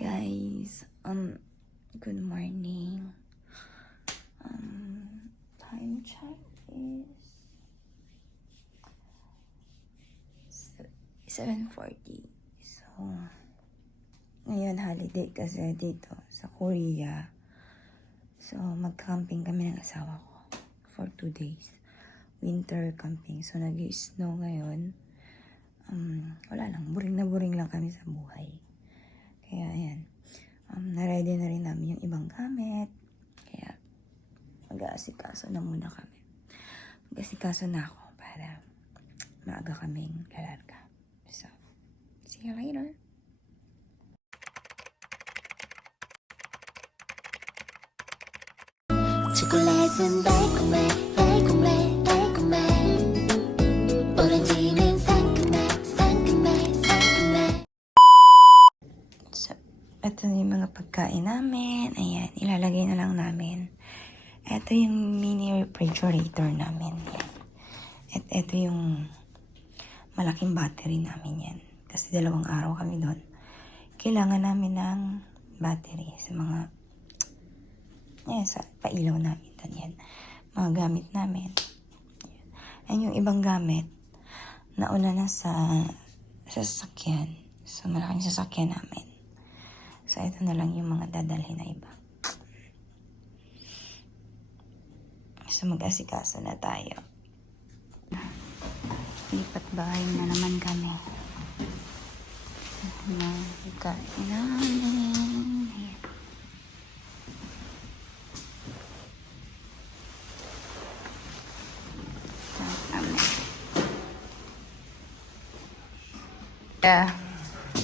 guys, good morning. Time check is 7:40. So, ngayon holiday kasi dito sa Korea. So, mag-camping kami ng asawa ko for 2 days. Winter camping. So, nag-snow ngayon. Wala lang. Boring lang kami sa buhay. Kaya, ayan. Na-ready na rin namin yung ibang gamit. Kaya, mag-aasikaso na muna kami. Mag-aasikaso na ako para maaga kaming lalarga. So, see you later. 초콜릿은 달콤해 달콤해 달콤해 오렌지는 상큼해 상큼해 상큼해. So, ito na yung mga pagkain namin. Ayan, ilalagay na lang namin. Ito yung mini refrigerator namin. Yan. At ito yung malaking battery namin yan. Kasi 2 araw kami doon. Kailangan namin ng battery sa mga sa pailaw namin doon yan. Mga gamit namin. Ayan yung ibang gamit. Nauna na sa sasakyan. So, malaking sasakyan namin. So, ito na lang yung mga dadalhin na iba. So, mag-asikaso na tayo. Lipat bahay na naman kami. Pagkain namin. Ayan. Yeah,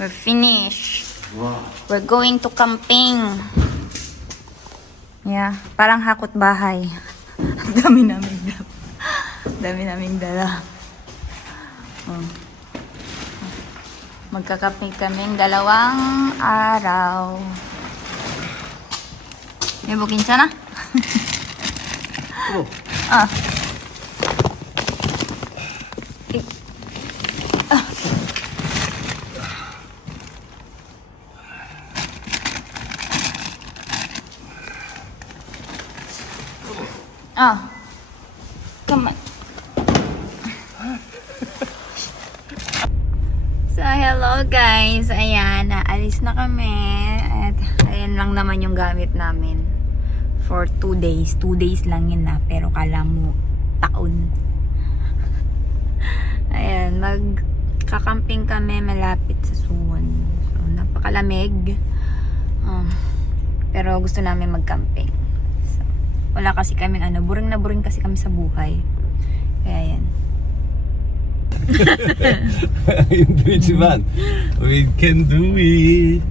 we're finished. Wow. We're going to camping. Yeah, parang hakot bahay. Ang dami naming dala. Magkakamping kaming 2 araw. Yabo, kinsa na? Oh. Ah. Come on. So, hello guys. Ayan, naalis na kami. At ayan lang naman yung gamit namin. For 2 days. 2 days lang yun na. Pero kala mo, taon. Ayan, magkakamping kami malapit sa Suwon. So, napakalamig. Pero gusto namin magcamping. Wala kasi kaming boring na boring kasi kami sa buhay. Kaya yan. 힘들지만 we can do it.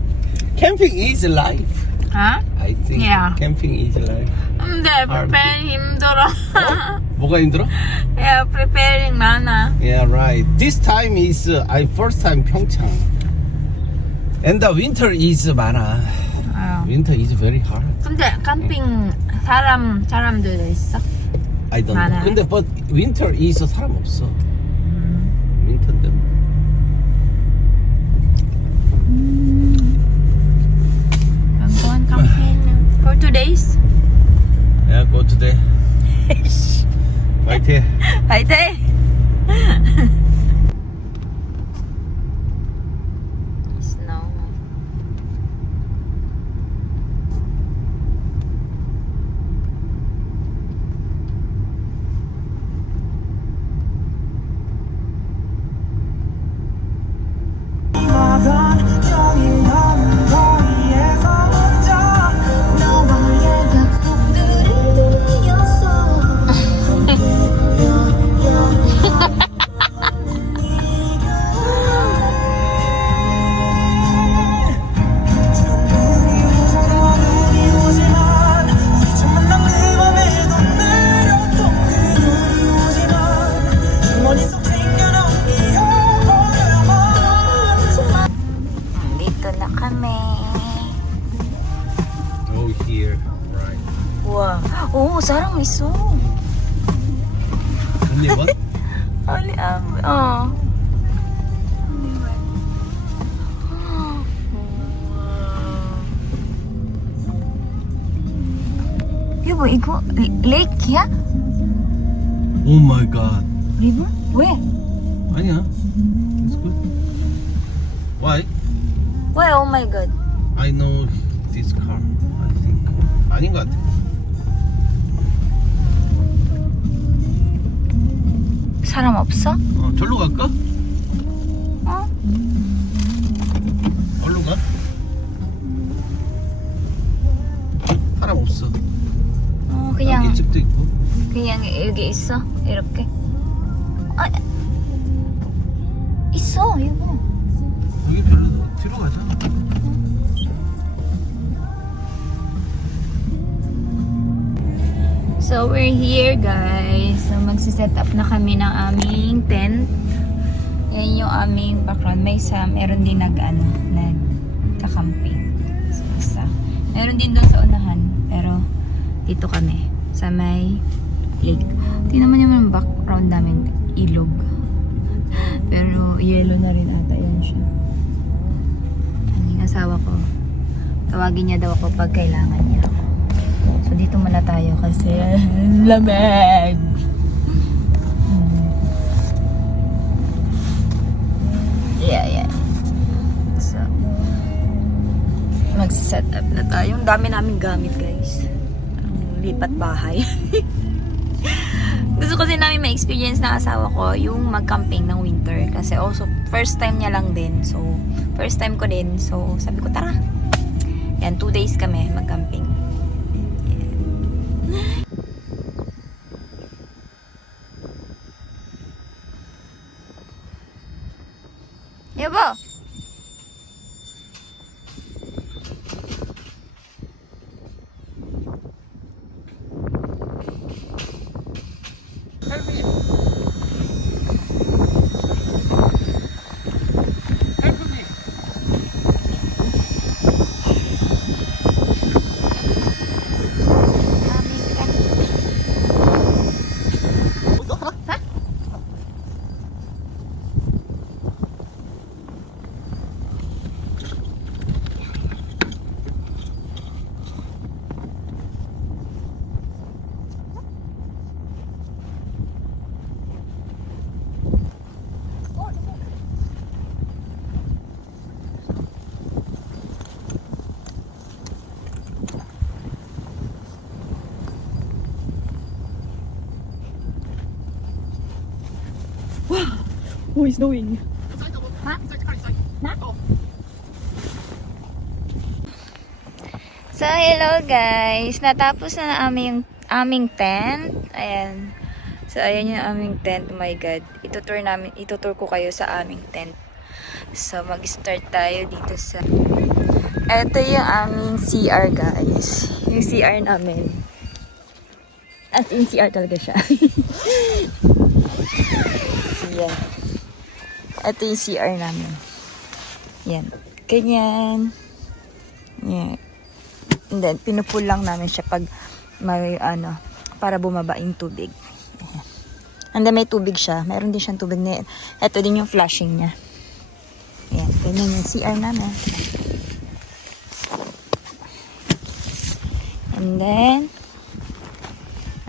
Camping is life. Ha? I think Yeah. camping is life. Hindi, preparing 힘들어. 뭐가 힘들어? Yeah, preparing 많아. Yeah, right. This time is I first time Pyeongchang. And the winter is 많아. Winter is very hard. 근데 캠핑 사람들 있어? I don't know. 많아요? 근데 but winter is 사람 없어. winter 때문에. I'm going camping for 2 days. Yeah, go today. 화이팅. 화이팅! Snow. Oh, here, right. 와, 오, 사람 있어. Only one? Only, 리버 이거 레이크야? Oh my god. 리버? 왜? 아니야. It's good. Why? 왜? Oh my god. I know this car. I think. 아닌 것 같아. 사람 없어? 절로 갈까? 어? 얼른 가? 사람 없어. 그냥 여기 집도 있고. 그냥 여기 있어? 이렇게? 아, 있어 이거. 여기 별로 뒤로 가자. So we're here guys. So magsiset up na kami ng aming tent. Yan yung aming background. Meron din nagka-camping. So, isa. Meron din doon sa unahan. Pero dito kami sa may lake. Tingnan mo naman yung background namin. Ilog. Pero yellow na rin ata yan siya. Ang asawa ko. Tawagin niya daw ako pag kailangan niya. So dito muna tayo kasi lamig. Yeah. So magsiset up na tayo. Ang dami naming gamit guys. Ang lipat bahay. Gusto kasi namin ma-experience ng asawa ko yung mag-camping ng winter. Kasi also first time niya lang din. So first time ko din. So sabi ko tara. Yan 2 days kami mag-camping. 여보! Who is doing? So, hello guys! Natapos na aming tent. Ayan. So, ayan yung aming tent. Oh my God. Itutour ko kayo sa aming tent. So, mag-start tayo dito sa... Ito yung aming CR guys. Yung CR namin. As in CR talaga siya. Yan. Ito yung CR namin. Yan. Ganyan. Yan. And then, pinupul lang namin siya pag may para bumaba yung tubig. Ayan. And then, may tubig siya. Mayroon din siyang tubig ngayon. Ito din yung flashing niya. Ayan. Ganyan yung CR namin. And then,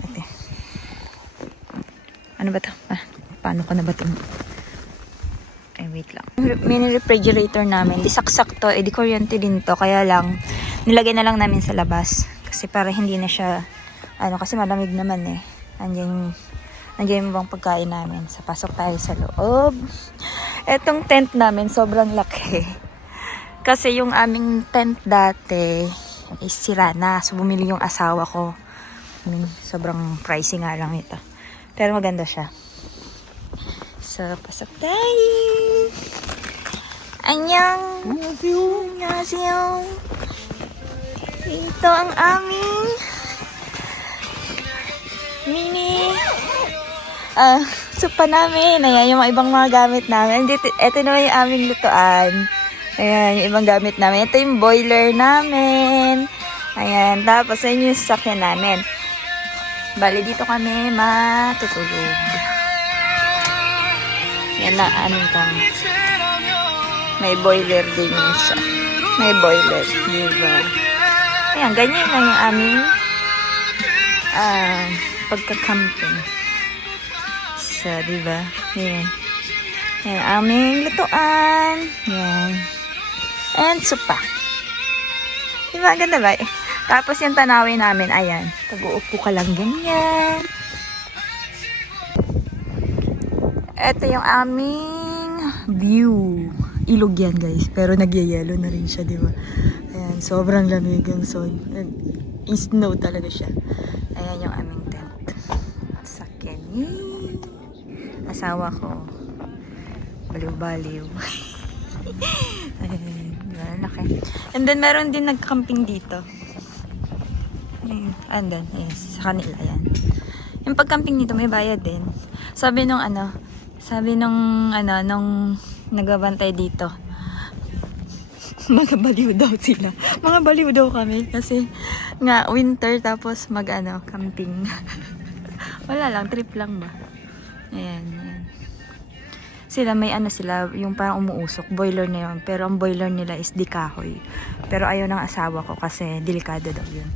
okay. Ano ba ito? Paano ko na ba ito? Ay, wait lang. Mini refrigerator namin. Di saksak to. Di kuryente din to. Kaya lang, nilagay na lang namin sa labas. Kasi para hindi na siya, kasi malamig naman eh. Nandiyan yung bang pagkain namin. So, pasok tayo sa loob. Etong tent namin, sobrang laki. Kasi yung aming tent dati is sira na. So, bumili yung asawa ko. Sobrang pricey nga lang ito. Pero maganda siya. So, pasok tayo. Annyeong. Annyeonghaseyo. Ito ang aming mini sopa namin. Ayan, yung mga ibang mga gamit namin. Ito naman yung aming lutuan. Ayan, yung ibang gamit namin. Ito yung boiler namin. Ayan, tapos ayun yung sasakyan namin. Bali, dito kami matutulog. Yan na aming kami. May boiler din yun siya. May boiler, diba? Ayan, ganyan lang yung aming pagka-camping. So, diba? Yan. Yan, aming lutuan. Yan. And supa. Diba? Ganda ba? Tapos yung tanawin namin, ayan. Pag-uupo ka lang ganyan. Ito yung aming view. Ilog yan, guys. Pero nagyayelo na rin siya, diba? Ayan, sobrang lamig ang sun. Snow talaga siya. Ayan yung aming tent. Sakyan. Asawa ko. Baliw-baliw. Ayan, laki. And then, meron din nag-camping dito. Ayan, and then, yes, sa kanila, ayan. Yung pag-camping dito, may bayad din. Sabi nung nagbabantay dito, mga baliw daw sila. Mga baliw daw kami kasi nga winter tapos camping. Wala lang, trip lang ba? Ayan, ayan. Sila may sila, yung parang umuusok, boiler na yun. Pero ang boiler nila is di kahoy. Pero ayaw ng asawa ko kasi delikado daw yun.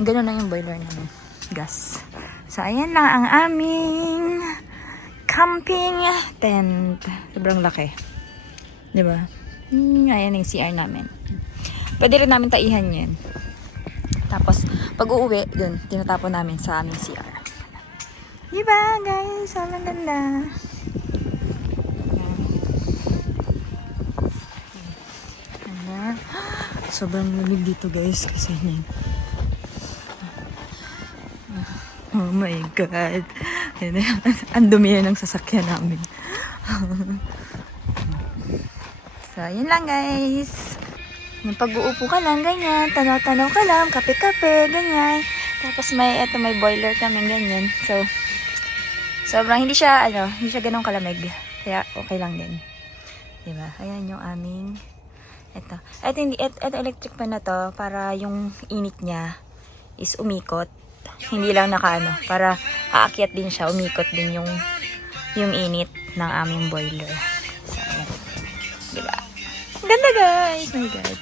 Ganun lang yung boiler namin. Gas. So, ayan lang ang aming camping tent. Sobrang laki. Diba? Ayan yung CR namin. Pwede rin namin taihan yan. Tapos, pag uuwi, dun, tinatapon namin sa aming CR. Diba, guys? Sobrang ganda. Ayan. Sobrang lamig dito, guys. Kasi yan. Oh my God. Ang dumi na ng sasakyan namin. So, yun lang guys. Yung pag-uupo ka lang, ganyan. Tanaw-tanaw ka lang, kape-kape, ganyan. Tapos may boiler kami, ganyan. So, sobrang hindi siya ganun kalamig. Kaya okay lang din. Diba? Ayan yung aming, ito electric fan na to, para yung init niya is umikot. Hindi lang para aakyat din siya, umikot din yung init ng aming boiler. So, ayan. Diba? Ganda guys! Oh my God.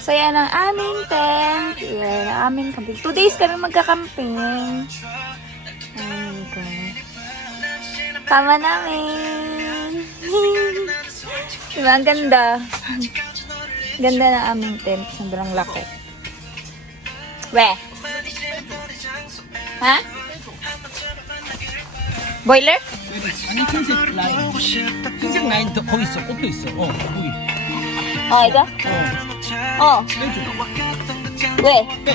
So, yan ang aming tent. Yan ang aming camping. 2 days kami magka-camping. Oh my God. Tama namin. Diba? Ang ganda. Ganda ng aming tent. Sobrang laki. Weh! Ha? 보일러? 아니 흰색 라인 흰색 라인도 거기 있어 꽂혀 있어 거기 이거? 왼쪽 왜? 빼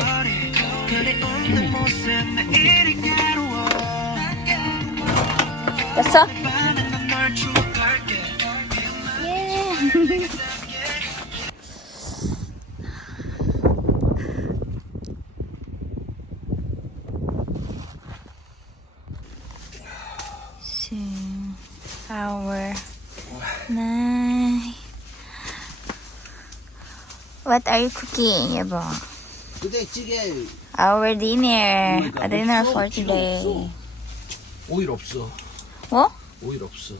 됐어? 예. Our night. What are you cooking, 여보? 부대찌개 Our dinner. Oh my God, A dinner 없어? for 필요 today. 없어. 오일 없어 뭐? 오일 없어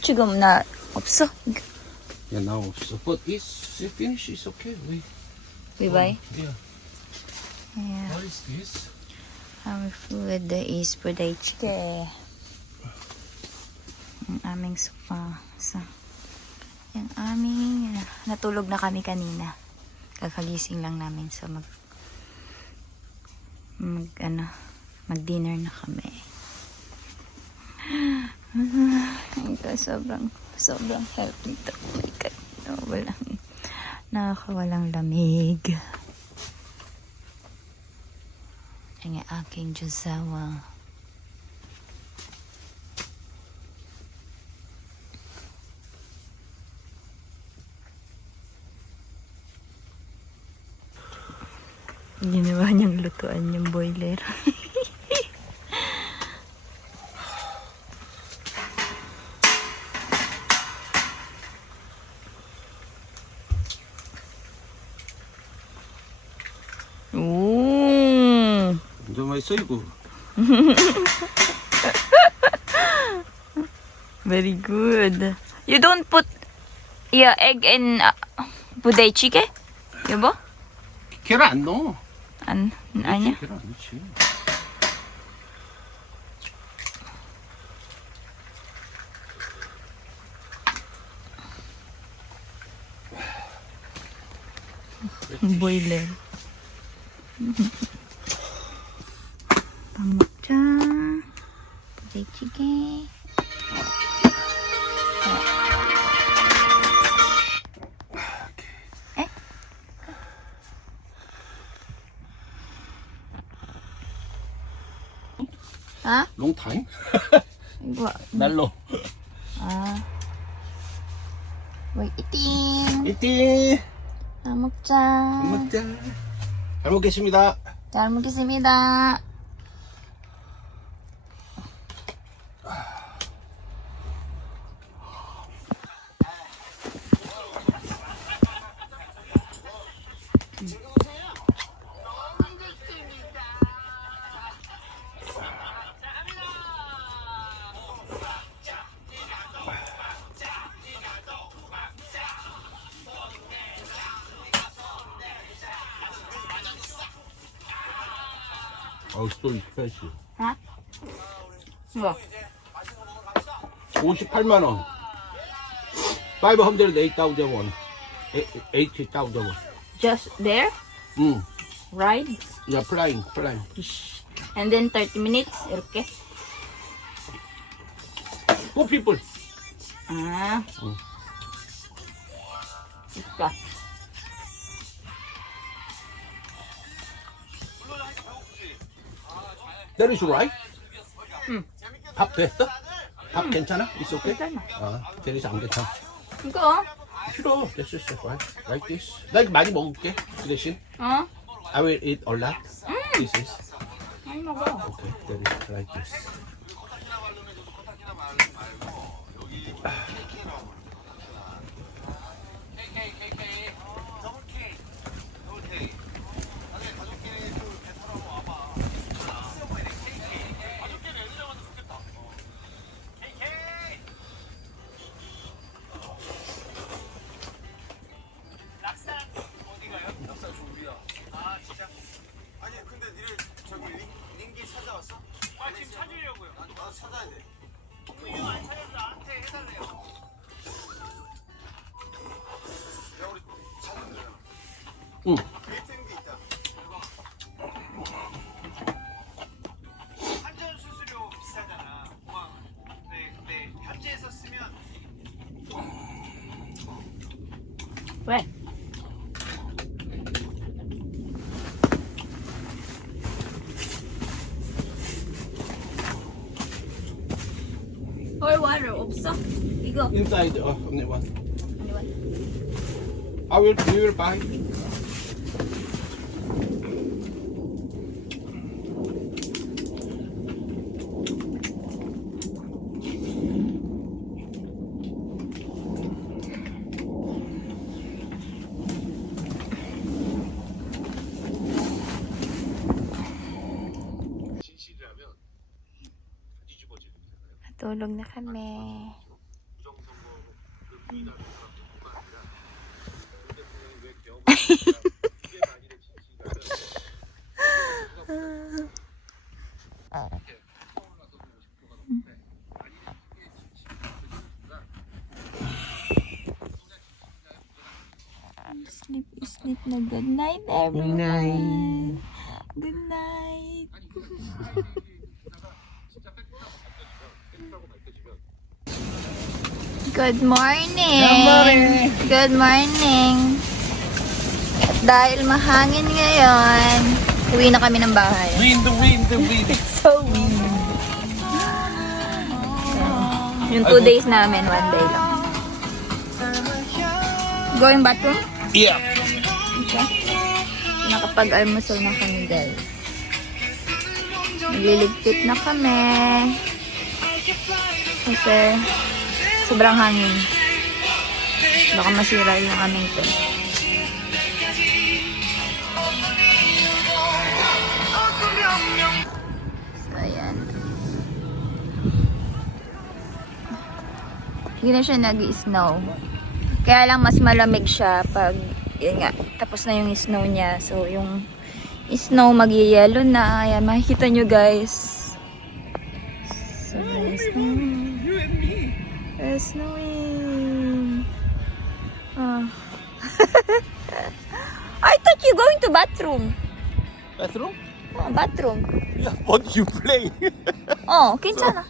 지금 나 없어? Yeah, now 없어 but it's finish it's okay We buy? Yeah. Yeah. What is this? Our food is budae-jjigae. Ang aming sopa. So, yung aming, natulog na kami kanina. Kakagising lang namin. So, mag-dinner na kami. Ito, sobrang healthy to. Oh my God. Nakakawalang lamig. Ang aking Josawa. Ginawa niyang lutuan yung boiler. Ooh. 완전 맛있어 이거 Very good. You don't put egg in budae-jjigae? 여보? 계란 안 넣어 아니야? 계란 안 넣지 Boiler. 밥 먹자. 부대찌개. 아? Long time? 이거 멜로. 아. 뭐 이팅. 이팅. 밥 먹자. 먹자. 잘 먹겠습니다. 잘 먹겠습니다. 또 익스프레시. 어? 뭐? 58만 원. 508,000 won. 80,000 won. Just there? Ride? Yeah, flying. And then 30 minutes? 이렇게? 4 people. 아. 있다. That is right. 밥 됐어? 밥 괜찮아? It's okay? 괜찮아. that is 안 괜찮아. 이거? 싫어. This is right. Like this. 나 이거 많이 먹을게. 그 대신. 어? I will eat a lot. This is. 많이 먹어. Okay, that is like this. 응. 한전 수수료 비싸잖아. 공항. 근데 현지에서 쓰면 왜? 헐 water 없어? 이거. Inside, only one. Only one. We will buy. Tulog na kami. Sleep na. Good night, everyone. Good night. Good morning. Good morning. Dahil mahangin ngayon, uwi na kami ng bahay. Wind. It's so windy. Yung 2 days namin, 1 day lang. Going bathroom? Yeah. Okay. Nakapag-almusal na kami, guys. Nagliligpit na kami. Kasi sobrang hangin. Baka masira yung aming tent. So, ayan. Hindi na siya nag-snow. Kaya lang mas malamig siya pag, yun nga, tapos na yung snow niya. So, yung snow mag-yellow na. Ayan, makikita nyo guys. So, snowing. It's snowing. Oh. thought you going to bathroom. Bathroom? Oh, bathroom. Yeah, what you play? Oh, 괜찮아.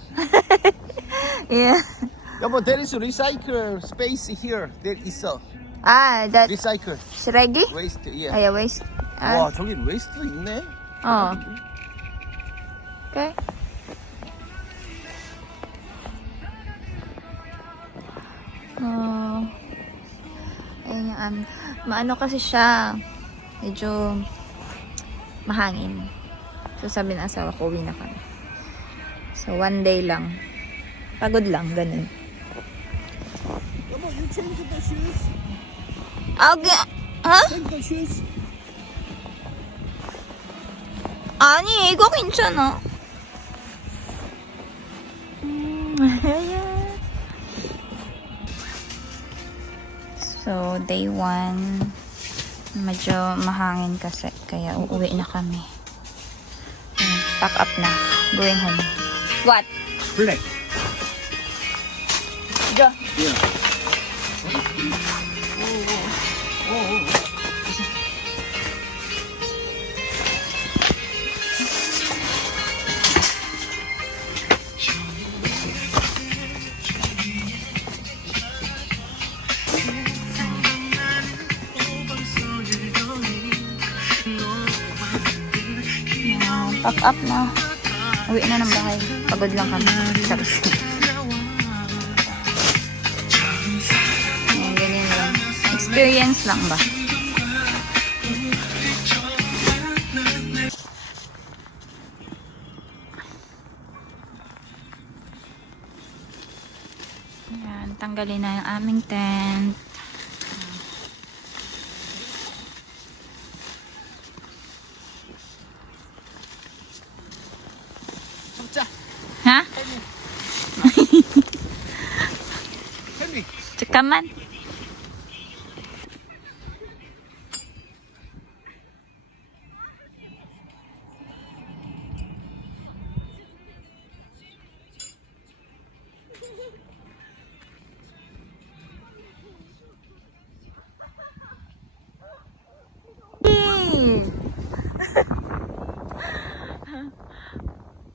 Yeah. Yeah, but there is a recycle space here. There is a That recycle 쓰레기? waste. Yeah. Yeah, waste. 와, 저긴 waste도 있네. Okay. Ayun yung maano kasi siya. Medyo mahangin. So sabi ng asawa ko, uwi na kami. So 1 day lang. Pagod lang, ganun. Come on, you change the shoes. Okay. Ha? Change the shoes. 아니, 이거 괜찮아. So, day 1, medyo mahangin kasi, kaya uuwi na kami. Pack up na. Going home. What? Black. Go. Yeah. Pack up na. Uwi na ng bahay. Pagod lang kami. Tapos. Ayan, ganyan lang. Experience lang ba? Ayan, tanggalin na yung aming tent. Ha? Henry. 잠깐만.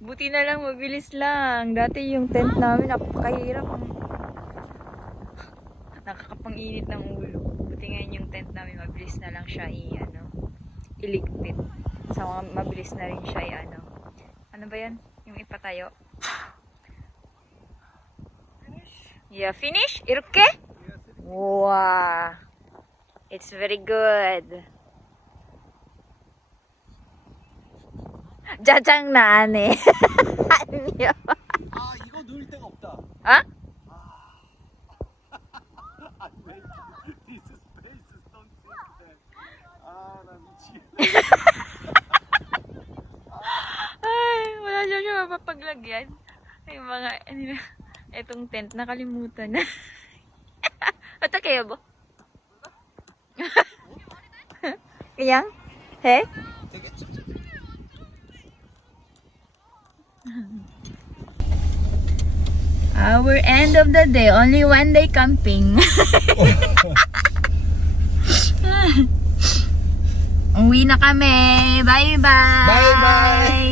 Buti na lang, mabilis lang. Dati yung tent namin, napakahirap. Nakakapang-init ng ulo. Buti ngayon yung tent namin, mabilis na lang siya iligpit. So, mabilis na rin siya ano ba yan? Yung ipatayo? Finish? Yeah, finish? 이렇게? Wow. It's very good. 짜장나네. 아니요. 아, 이거 넣을 데가 없다. 어? This space is don't think that. 아, 나 미치겠네. Ay, wala siya mapapaglagyan. Ay, mga, etong tent, nakalimutan na. Ito kayo ba? Kayang? He? 되겠죠? Our end of the day, only 1 day camping. Uwi na kami. Bye-bye. Bye-bye.